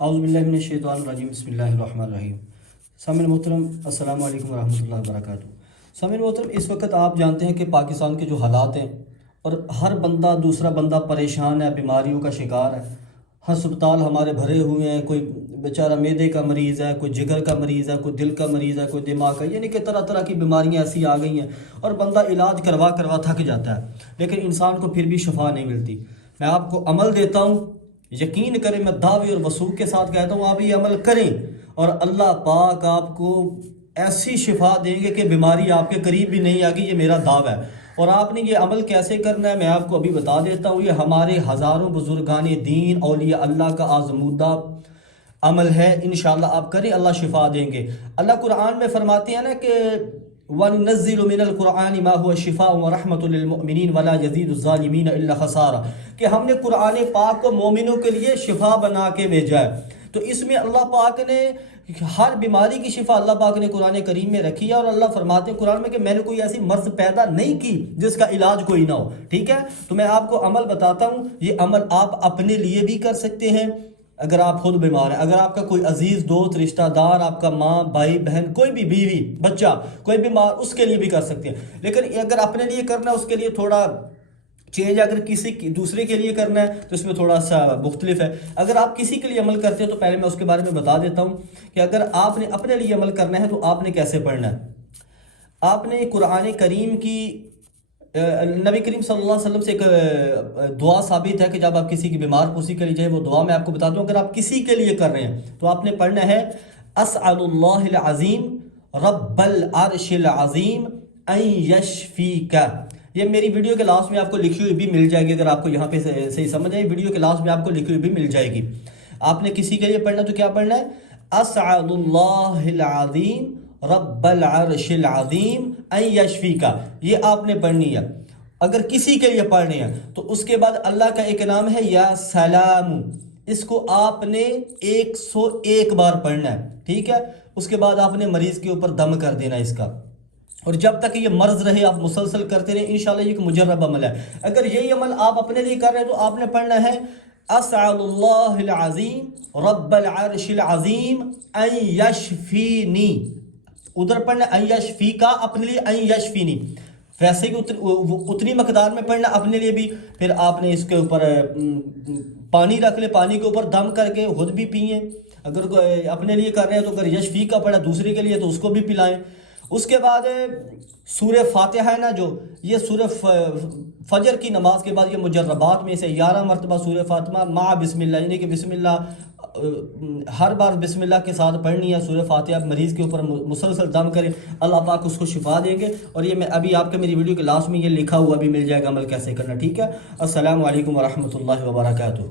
औज़ुबिल्लाहिमिनश्शैतानिर्रजीम बिस्मिल्लाहिर्रहमानिर्रहीम। सामिन मोहतरम अस्सलामु अलैकुम वरहमतुल्लाहि वबरकातुहू। सामिन मोहतरम, इस वक्त आप जानते हैं कि पाकिस्तान के जो हालात हैं और हर बंदा दूसरा बंदा परेशान है, बीमारियों का शिकार है। हस्पताल हमारे भरे हुए हैं, कोई बेचारा मैदे का मरीज़ है, कोई जिगर का मरीज़ है, कोई दिल का मरीज़ है, कोई दिमाग का, यानी कि तरह तरह की बीमारियां ऐसी आ गई हैं और बंदा इलाज करवा करवा थक जाता है, लेकिन इंसान को फिर भी शफा नहीं मिलती। मैं आपको अमल देता हूँ, यकीन करें, मैं दावे और वसूख के साथ कहता हूँ, आप ये अमल करें और अल्लाह पाक आपको ऐसी शिफा देंगे कि बीमारी आपके करीब भी नहीं आएगी। ये मेरा दावा है। और आपने ये अमल कैसे करना है मैं आपको अभी बता देता हूँ। ये हमारे हज़ारों बुजुर्गान दीन औलिया अल्लाह का आज़मूदा अमल है। इंशाअल्लाह आप करें, अल्लाह शिफा देंगे। अल्लाह कुरान में फरमाते हैं ना कि वनुनज़्ज़िलु मिनल कुरानि मा हुवा शिफ़ाउन व रहमतुल लिल मुमिनीन वला यज़ीदुज़ ज़ालिमीन इल्ला खसारा, कि हमने कुरान पाक को मोमिनों के लिए शिफा बना के भेजा है। तो इसमें अल्लाह पाक ने हर बीमारी की शिफा अल्लाह पाक ने कुरान करीम में रखी है। और अल्लाह फरमाते हैं कुरान में कि मैंने कोई ऐसी मर्ज पैदा नहीं की जिसका इलाज कोई ना हो। ठीक है, तो मैं आपको अमल बताता हूँ। ये अमल आप अपने लिए भी कर सकते हैं अगर आप खुद बीमार हैं, अगर आपका कोई अजीज दोस्त रिश्तेदार, आपका माँ भाई बहन, कोई भी बीवी बच्चा कोई बीमार, उसके लिए भी कर सकते हैं। लेकिन अगर अपने लिए करना है उसके लिए थोड़ा चेंज, अगर किसी दूसरे के लिए करना है तो इसमें थोड़ा सा मुख्तलिफ है। अगर आप किसी के लिए अमल करते हो तो पहले मैं उसके बारे में बता देता हूँ कि अगर आपने अपने लिए अमल करना है तो आपने कैसे पढ़ना है। आपने कुरान करीम की नबी करीम सल्लल्लाहु अलैहि वसल्लम से एक दुआ साबित है कि जब आप किसी की बीमार पुरसी के लिए जाए, वो दुआ मैं आपको बता दूं। अगर आप किसी के लिए कर रहे हैं तो आपने पढ़ना है अस्अलुल्लाहिल अज़ीम रब्बल अर्शिल अज़ीम अन यशफीका। ये मेरी वीडियो के लास्ट में आपको लिखी हुई भी मिल जाएगी। अगर आपको यहाँ पे सही समझ आए, वीडियो के लास्ट में आपको लिखी हुई भी मिल जाएगी। आपने किसी के लिए पढ़ना तो क्या पढ़ना है, अस्अलुल्लाहिल अज़ीम रब्बल अर्शिल अज़ीम अन यशफीका, ये आपने पढ़नी है। अगर किसी के लिए पढ़नी है तो उसके बाद अल्लाह का एक नाम है या सलाम, इसको आपने 101 बार पढ़ना है। ठीक है, उसके बाद आपने मरीज के ऊपर दम कर देना इसका, और जब तक ये मर्ज रहे आप मुसलसल करते रहे। इंशाल्लाह ये एक मुजर्रब अमल है। अगर यही अमल आप अपने लिए कर रहे हैं तो आपने पढ़ना है अस्अलुल्लाहिल अज़ीम रब्बल अर्शिल अज़ीम अन यशफीनी। उधर पढ़ना अन यशफीका, अपने लिए अन यशफीनी, वैसे ही उतनी मकदार में पढ़ना अपने लिए भी। फिर आपने इसके ऊपर पानी रख ले, पानी के ऊपर दम करके खुद भी पिए। अगर अपने लिए कर रहे हैं तो अगर यशफीका पढ़ा दूसरे के लिए तो उसको भी पिलाएं। उसके बाद सूरह फातिहा है ना, जो ये सूरह फजर की नमाज के बाद ये मुजर्रबात में से 11 मरतबा सूरह फातिहा मा बिस्मिल्लाह, यानी कि बिस्मिल्लाह हर बार बिस्मिल्लाह के साथ पढ़नी है। सूरह फातिहा मरीज़ के ऊपर मुसलसल दम करें, अल्लाह पाक उसको शिफा देंगे। और ये मैं अभी आपके मेरी वीडियो के लास्ट में ये लिखा हुआ भी मिल जाएगा अमल कैसे करना। ठीक है, अस्सलामु अलैकुम वरहमतुल्लाहि वबरकातुहू।